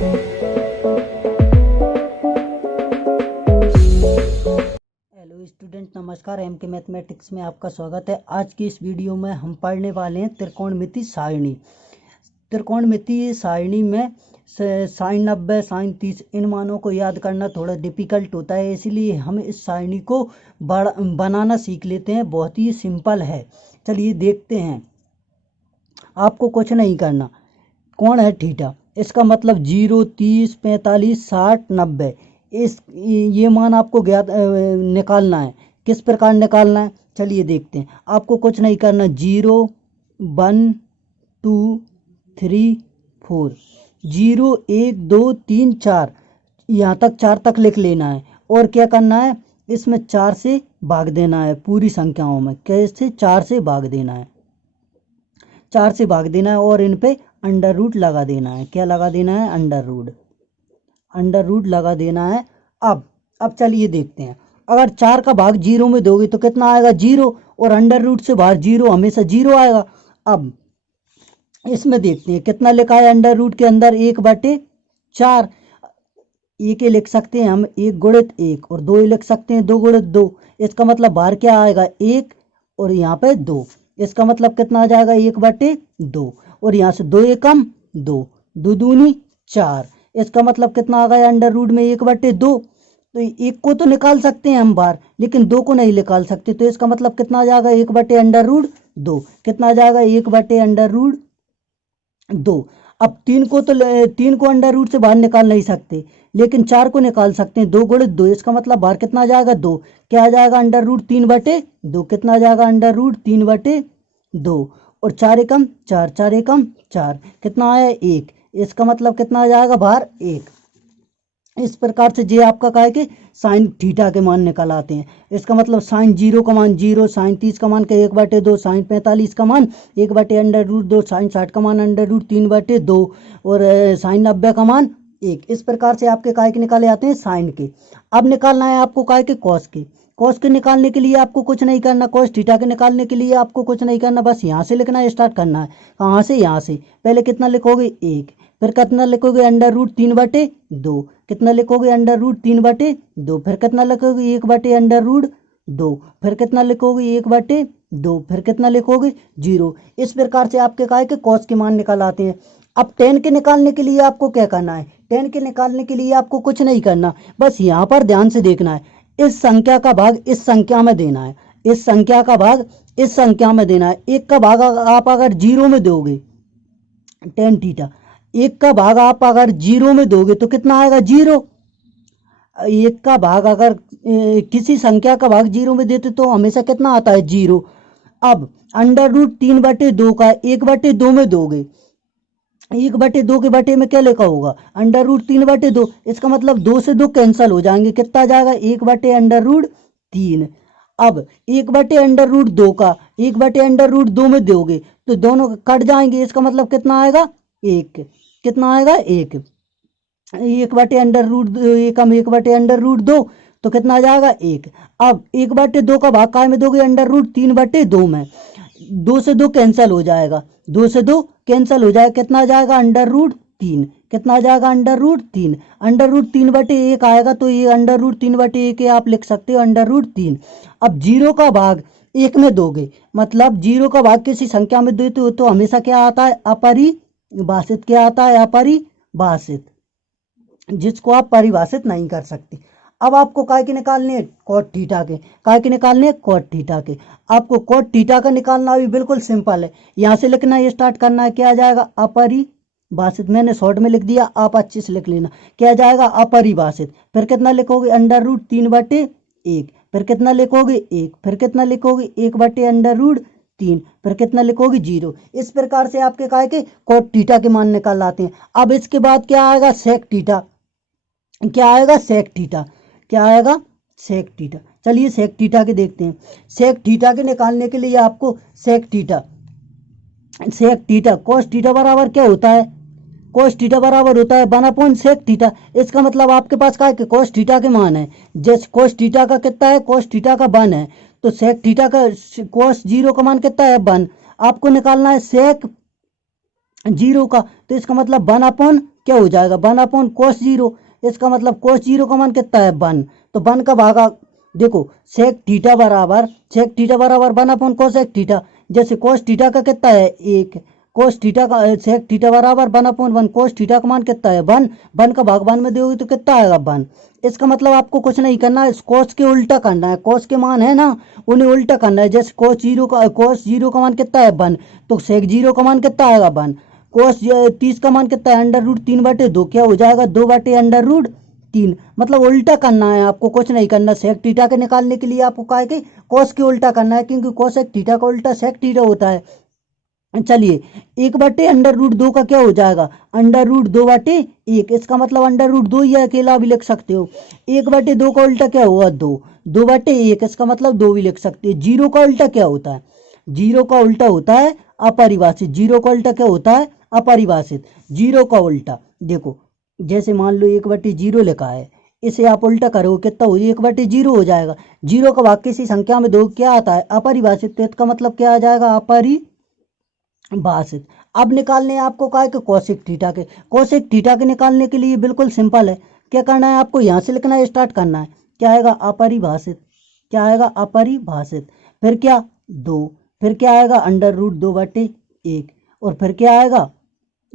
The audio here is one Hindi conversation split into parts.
हेलो स्टूडेंट, नमस्कार। एम के मैथमेटिक्स में आपका स्वागत है। आज की इस वीडियो में हम पढ़ने वाले हैं त्रिकोणमिति सारणी। त्रिकोणमिति सारणी में साइन 90, साइन 30 इन मानों को याद करना थोड़ा डिफ़िकल्ट होता है, इसलिए हम इस सारणी को बनाना सीख लेते हैं। बहुत ही सिंपल है, चलिए देखते हैं। आपको कुछ नहीं करना। कौन है थीटा, इसका मतलब 0, 30, 45, 60, 90 ये मान आपको ज्ञात निकालना है। किस प्रकार निकालना है चलिए देखते हैं। आपको कुछ नहीं करना। 0, 1, 2, 3, 4, 0, 1, 2, 3, 4 यहाँ तक 4 तक लिख लेना है। और क्या करना है, इसमें 4 से भाग देना है। पूरी संख्याओं में कैसे 4 से भाग देना है, 4 से भाग देना है और इन पे अंडर रूट लगा देना है। क्या लगा देना है, अंडर रूट लगा देना है। अब चलिए देखते हैं। अगर 4 का भाग 0 में दोगे तो कितना आएगा, 0, और अंडर रूट से बाहर 0 हमेशा 0 आएगा। अब इसमें देखते हैं कितना लिखा है अंडर रूट के अंदर, 1/4। एक लिख सकते हैं हम 1 गुणित 1, और 2 लिख सकते हैं 2 गुणित 2। इसका मतलब बाहर क्या आएगा, 1, और यहाँ पे 2। इसका मतलब कितना आ जाएगा, 1/2, और यहाँ से 2 एकम 2, 2 दूनी 4। इसका मतलब कितना आ गया अंडर रूट में 1/2। तो 1 को तो निकाल सकते हैं हम बाहर, लेकिन 2 को नहीं निकाल सकते। तो इसका मतलब कितना आ जाएगा, 1/√2। कितना आ जाएगा, 1/√2। अब 3 को अंडर रूट से बाहर निकाल नहीं सकते, लेकिन 4 को निकाल सकते हैं। 2 गुणित 2, इसका मतलब बाहर कितना आ जाएगा, 2। क्या आ जाएगा, अंडर रूट 3/2। कितना आ जाएगा, अंडर रूट 3/2। और 4 एकम 4, 4 एकम 4, कितना आया, 1। इसका मतलब कितना आ जाएगा, बाहर 1। इस प्रकार से ये आपका क्या है कि साइन थीटा के मान निकल आते हैं। इसका मतलब साइन 0 का मान 0, साइन 30 का मान 1/2, साइन 45 का मान 1/√2, साइन 60 का मान अंडर रूट 3/2, और साइन 90 का मान 1। इस प्रकार से आपके काय के निकाले आते हैं साइन के। अब निकालना है आपको काय के कॉस के। कॉस के निकालने के लिए आपको कुछ नहीं करना। कॉस थीटा के निकालने के लिए आपको कुछ नहीं करना, बस यहाँ से लिखना स्टार्ट करना है। कहाँ से, यहाँ से। पहले कितना लिखोगे, 1, फिर कितना लिखोगे, अंडर रूट 3/2। कितना लिखोगे, अंडर रूट 3/2। फिर कितना लिखोगे, 1/√2। फिर कितना लिखोगे, 1/2। फिर कितना लिखोगे, 0। इस प्रकार से आपके काय के कॉस के मान निकल आते हैं। अब टेन के निकालने के लिए आपको क्या करना है, टेन के निकालने के लिए आपको कुछ नहीं करना, बस यहाँ पर ध्यान से देखना है। इस संख्या का भाग इस संख्या में देना है, इस संख्या का भाग इस संख्या में देना है। 1 का भाग आप अगर 0 में दोगे, टेन थीटा 1 का भाग आप अगर 0 में दोगे तो कितना आएगा, 0। 1 का भाग अगर किसी संख्या का भाग 0 में देते तो हमेशा कितना आता है, 0। अब अंडर रूट 3/2 का 1/2 में दोगे, 1/2 के बटे में क्या लिखा होगा, अंडर रूट 3/2। इसका मतलब 2 से 2 कैंसिल हो जाएंगे। कितना आ जाएगा, 1/√3। अब 1/√2 का 1/√2 में दोगे तो दोनों कट जाएंगे। इसका मतलब कितना आएगा, 1। कितना आएगा, 1। 1/√2 तो कितना आ जाएगा, 1। अब 1/2 का भाग काय में दोगे, अंडर रूट 3/2 में। 2 से 2 कैंसिल हो जाएगा, 2 से 2 कैंसिल हो जाएगा। कितना आ जाएगा, अंडर रूट 3। कितना आ जाएगा, अंडर रूट 3। अंडर रूट 3/1 आएगा, तो ये अंडर रूट 3/1 आप लिख सकते हो, अंडर रूट 3। अब 0 का भाग 1 में दोगे, मतलब 0 का भाग किसी संख्या में देते हो तो हमेशा क्या आता है, अपरिभाषित। क्या आता है, अपरिभाषित, जिसको आप परिभाषित नहीं कर सकते। अब आपको काय के निकालने हैं, कॉट थीटा के। काय के निकालने हैं, कॉट थीटा के। आपको कॉट थीटा का निकालना भी बिल्कुल सिंपल है। यहाँ से लिखना स्टार्ट करना है। क्या आ जाएगा, अपरिभाषित। मैंने शॉर्ट में लिख दिया, आप अच्छे से लिख लेना। क्या आ जाएगा, अपरिभाषित। फिर कितना लिखोगे, अंडर रूट 3/1। फिर कितना लिखोगे, 1। फिर कितना लिखोगे, 1/√3। फिर कितना लिखोगे, 0। इस प्रकार से आपके काय के कॉट थीटा के मान निकाल आते हैं। अब इसके बाद क्या आएगा, सेक थीटा। क्या आएगा, सेक थीटा। क्या आएगा, सेक थीटा। चलिए सेक थीटा के देखते हैं। सेक थीटा के निकालने के लिए आपको सेक थीटा कोस थीटा बराबर क्या होता है, कोस थीटा बराबर होता है 1/सेक थीटा। इसका मतलब आपके पास क्या है कि कोस थीटा के मान है। जैसे कोस थीटा का कितना है, कोस थीटा का 1 है, तो सेक थीटा का कोस 0 का मान कितना है, 1। आपको निकालना है सेक 0 का, तो इसका मतलब 1/, क्या हो जाएगा 1/cos 0। इसका मतलब cos 0 का मान कितना है 1। तो 1 का भागा देखो sec थीटा बराबर 1/cos जैसे cos थीटा का कितना है 1, cos थीटा का sec थीटा बराबर 1/1। cos थीटा का मान कितना है 1, 1 का भाग 1 में दोगे तो कितना आएगा 1। इसका मतलब आपको कुछ नहीं करना है, cos के उल्टा करना है। cos के मान है ना उन्हें उल्टा करना है। जैसे cos 0 का मान कितना है 1, तो sec 0 का मान कितना आएगा 1। cos 30 का मान कितना है √3/2, क्या हो जाएगा 2/√3। मतलब उल्टा करना है आपको, कुछ नहीं करना। sec थीटा के निकालने के लिए आपको क्या है कि cos के उल्टा करना है, क्योंकि cosec थीटा का उल्टा sec थीटा होता है। चलिए 1/√2 का क्या हो जाएगा √2/1। इसका मतलब √2 ये अकेला भी लिख सकते हो। 1/2 का उल्टा क्या हुआ 2, 2/1। इसका मतलब 2 भी लिख सकते हो। जीरो का उल्टा क्या होता है, जीरो का उल्टा होता है अपरिभाषित। जीरो का उल्टा क्या होता है अपरिभाषित। जीरो का उल्टा देखो, जैसे मान लो 1/0 लिखा है, इसे आप उल्टा करो कितना हो 1/0 हो जाएगा। जीरो का भाग किसी संख्या में दो क्या आता है अपरिभाषित, तो इसका मतलब क्या आ जाएगा अपरिभाषित। अब निकालने हैं आपको क्या है कि कोसेक थीटा के निकालने के लिए बिल्कुल सिंपल है। क्या करना है आपको यहाँ से लिखना है, स्टार्ट करना है। क्या आएगा अपरिभाषित, क्या आएगा अपरिभाषित। फिर क्या 2, फिर क्या आएगा √2/1, और फिर क्या आएगा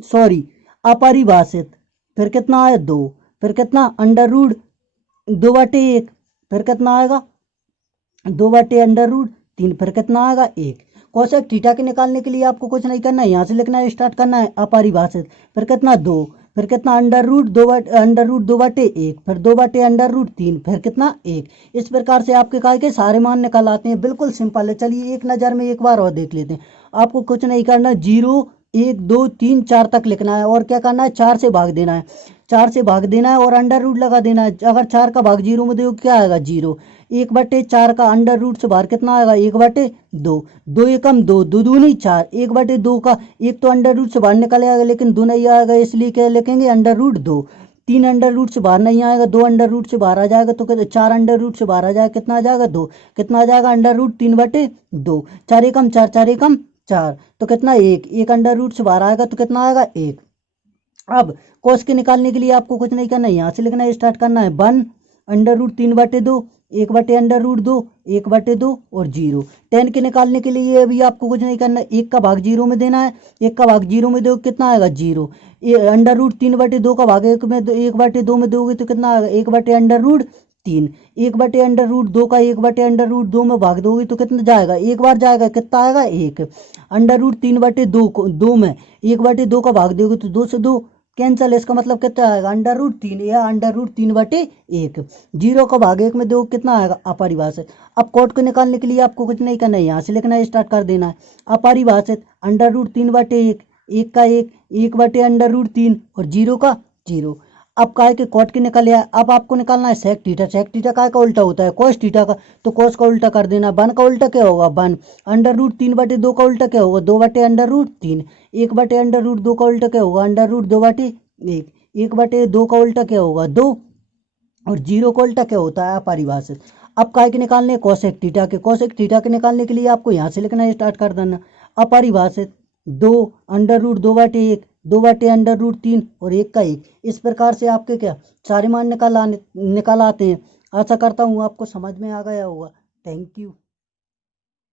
सॉरी अपरिभाषित। फिर कितना आया 2, फिर कितना √2/1, फिर कितना आएगा 2/√3, फिर कितना आएगा 1। कोसेक थीटा के निकालने के लिए आपको कुछ नहीं करना है, यहाँ से लिखना है, स्टार्ट करना है अपरिभाषित। फिर कितना 2, फिर कितना √2/1, फिर 2/√3, फिर कितना 1। इस प्रकार से आपके काय के सारे मान निकाल आते हैं। बिल्कुल सिंपल है। चलिए एक नज़र में एक बार और देख लेते हैं। आपको कुछ नहीं करना, 0 1 2 3 4 तक लिखना है, और क्या करना है 4 से भाग देना है। 4 से भाग देना है और √ लगा देना है। अगर 4 का भाग 0 में दो क्या आएगा 0। 1/4 का √ से बाहर कितना आएगा 1/2। 2 एकम 2, 2 दूनी 4, 1/2 का एक तो √ से बाहर निकल आएगा, लेकिन 2 नहीं आएगा, इसलिए क्या लिखेंगे √2। 3 √ से बाहर नहीं आएगा, 2 √ से बाहर आ जाएगा, तो कहते 4 √ से बाहर आ जाएगा, कितना आ जाएगा 2। कितना आ जाएगा √3/2। 4 एकम 4, 4 एकम 4, तो कितना 1, 1 √ से बाहर आएगा तो कितना आएगा 1। अब कोस के निकालने के लिए आपको कुछ नहीं करना है, यहाँ से लिखना है, स्टार्ट करना है 1 √3/2, 1/√2, 1/2 और 0। 10 के निकालने के लिए अभी आपको कुछ नहीं करना है, 1 का भाग 0 में देना है। 1 का भाग 0 में दो कितना आएगा 0। √3/2 का भाग 1/2 में दोगे तो कितना आएगा 1/√3। 1/√2 का 1/√2 में भाग दोगे तो कितना जाएगा, एक बार जाएगा, कितना आएगा 1। √3/2 2 में 1/2 का भाग दोगे तो 2 से 2 कैंसल। इसका मतलब कितना आएगा √3 या √3/1। 0 का भाग 1 में दो कितना आएगा अपरिभाषित। अब कोट को निकालने के लिए आपको कुछ नहीं करना है, यहाँ से लिखना है, स्टार्ट कर देना है अपरिभाषित। √3/1, 1 का 1, 1/√3 और 0 का 0। अब काय के कोट के निकल आया। अब आपको निकालना है सेक थीटा। सेक थीटा काय का उल्टा होता है कोस थीटा का, तो कोस का उल्टा कर देना। 1 का उल्टा क्या होगा 1। √3/2 का उल्टा क्या होगा 2/√3। 1/√2 का उल्टा क्या होगा √2/1। 1/2 का उल्टा क्या होगा 2, और 0 का उल्टा क्या होता है अपरिभाषित। अब काय के निकालने कोसेक थीटा के। कोसेक थीटा के निकालने के लिए आपको यहाँ से लिखना है, स्टार्ट कर देना अपरिभाषित। 2 √2/1, 2/√3 और 1 का 1। इस प्रकार से आपके क्या सारे मान निकाल आते हैं। आशा करता हूँ आपको समझ में आ गया होगा। Thank you.